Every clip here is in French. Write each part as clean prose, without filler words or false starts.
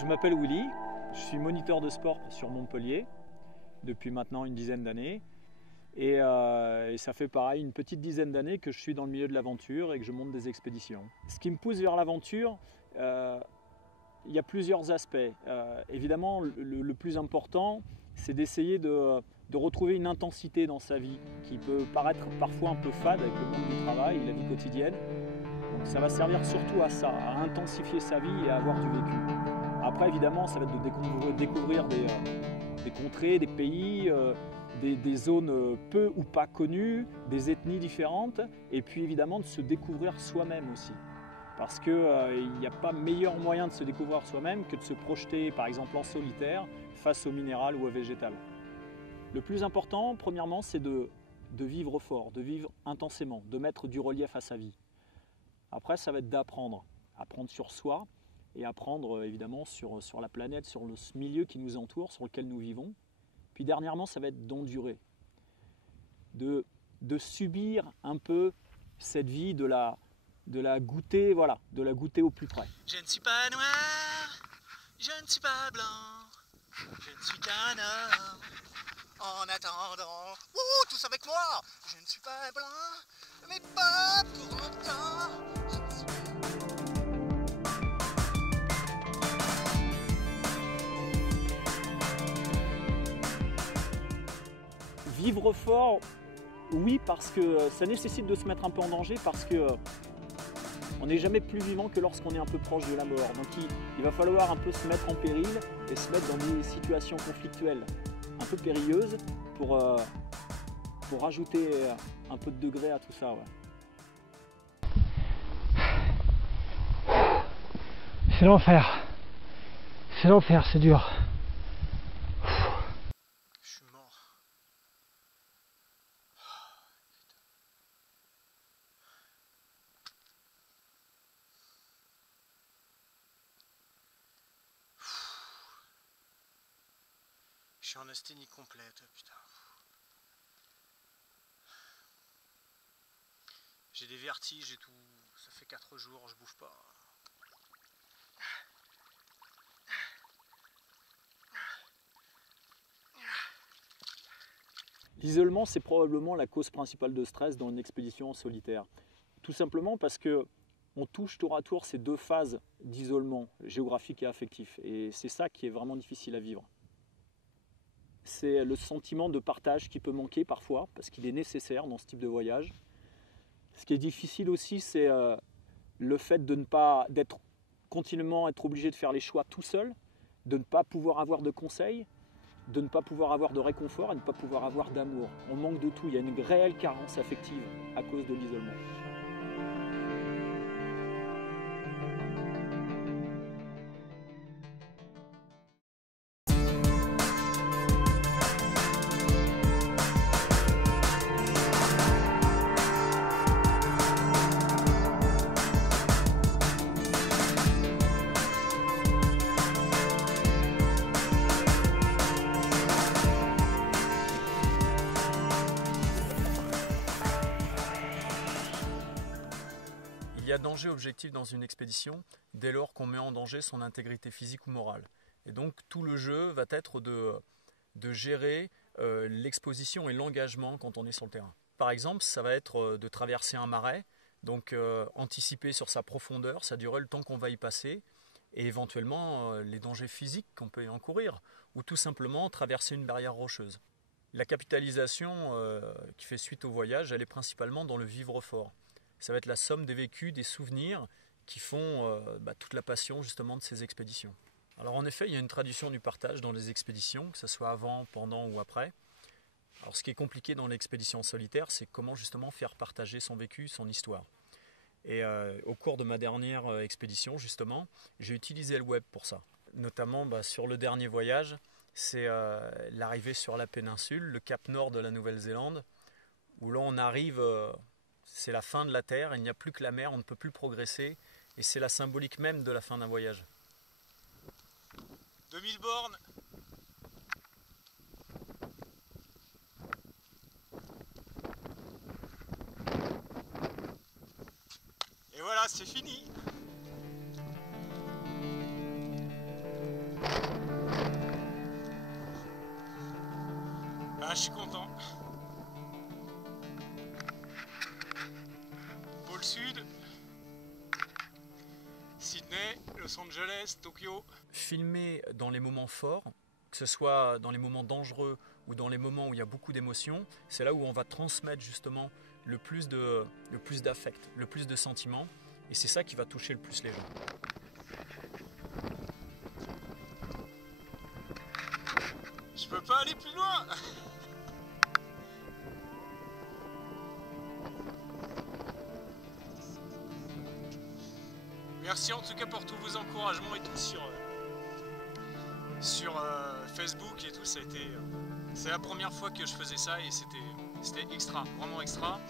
Je m'appelle Willy, je suis moniteur de sport sur Montpellier depuis maintenant une dizaine d'années. Et ça fait pareil une petite dizaine d'années que je suis dans le milieu de l'aventure et que je monte des expéditions. Ce qui me pousse vers l'aventure, il y a plusieurs aspects. Évidemment, le plus important, c'est d'essayer de retrouver une intensité dans sa vie qui peut paraître parfois un peu fade avec le monde du travail et la vie quotidienne. Donc ça va servir surtout à ça, à intensifier sa vie et à avoir du vécu. Après, évidemment, ça va être de découvrir des contrées, des pays, des zones peu ou pas connues, des ethnies différentes, et puis évidemment de se découvrir soi-même aussi. Parce qu'il n'y a pas meilleur moyen de se découvrir soi-même que de se projeter par exemple en solitaire face au minéral ou au végétal. Le plus important, premièrement, c'est de vivre fort, de vivre intensément, de mettre du relief à sa vie. Après, ça va être d'apprendre, apprendre sur soi et apprendre évidemment sur la planète, sur le milieu qui nous entoure, sur lequel nous vivons. Puis dernièrement, ça va être d'endurer, de subir un peu cette vie, de la goûter, voilà, de la goûter au plus près. Je ne suis pas noir, je ne suis pas blanc, je ne suis qu'un homme. En attendant, tous avec moi. Je ne suis pas blanc, mais pas pour longtemps. Vivre fort, oui, parce que ça nécessite de se mettre un peu en danger, parce que on n'est jamais plus vivant que lorsqu'on est un peu proche de la mort. Donc il va falloir un peu se mettre en péril et se mettre dans des situations conflictuelles un peu périlleuses pour rajouter un peu de degré à tout ça. Ouais. C'est l'enfer. C'est l'enfer, c'est dur. Je suis mort. Je suis en asthénie complète, putain. J'ai des vertiges et tout. Ça fait 4 jours, je bouffe pas. L'isolement, c'est probablement la cause principale de stress dans une expédition en solitaire. Tout simplement parce que on touche tour à tour ces deux phases d'isolement géographique et affectif. Et c'est ça qui est vraiment difficile à vivre. C'est le sentiment de partage qui peut manquer parfois, parce qu'il est nécessaire dans ce type de voyage. Ce qui est difficile aussi, c'est le fait de ne pas continuellement être obligé de faire les choix tout seul, de ne pas pouvoir avoir de conseils, de ne pas pouvoir avoir de réconfort et de ne pas pouvoir avoir d'amour. On manque de tout, il y a une réelle carence affective à cause de l'isolement. Il y a danger objectif dans une expédition dès lors qu'on met en danger son intégrité physique ou morale. Et donc tout le jeu va être de gérer l'exposition et l'engagement quand on est sur le terrain. Par exemple, ça va être de traverser un marais, donc anticiper sur sa profondeur, sa durée, le temps qu'on va y passer, et éventuellement les dangers physiques qu'on peut y encourir, ou tout simplement traverser une barrière rocheuse. La capitalisation qui fait suite au voyage, elle est principalement dans le vivre fort. Ça va être la somme des vécus, des souvenirs qui font toute la passion justement de ces expéditions. Alors en effet, il y a une tradition du partage dans les expéditions, que ce soit avant, pendant ou après. Alors ce qui est compliqué dans l'expédition solitaire, c'est comment justement faire partager son vécu, son histoire. Et au cours de ma dernière expédition, justement, j'ai utilisé le web pour ça. Notamment sur le dernier voyage, c'est l'arrivée sur la péninsule, le cap nord de la Nouvelle-Zélande, où là on arrive... c'est la fin de la Terre, il n'y a plus que la mer, on ne peut plus progresser, et c'est la symbolique même de la fin d'un voyage. 2000 bornes. Et voilà, c'est fini. Sydney, Los Angeles, Tokyo. Filmer dans les moments forts, que ce soit dans les moments dangereux ou dans les moments où il y a beaucoup d'émotions, c'est là où on va transmettre justement le plus d'affect, le plus de sentiments, et c'est ça qui va toucher le plus les gens. Je peux pas aller plus loin. Merci en tout cas pour tous vos encouragements et tout sur Facebook et tout. Ça a été, c'est la première fois que je faisais ça et c'était extra, vraiment extra.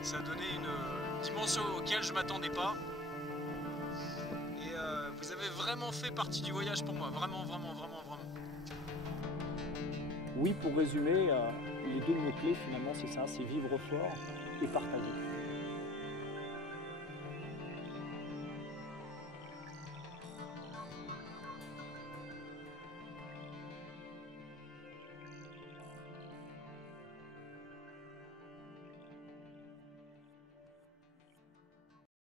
Ça a donné une dimension auquel je m'attendais pas. Et vous avez vraiment fait partie du voyage pour moi, vraiment, vraiment, vraiment, vraiment. Oui, pour résumer, les deux mots-clés finalement c'est ça, c'est vivre fort et partager.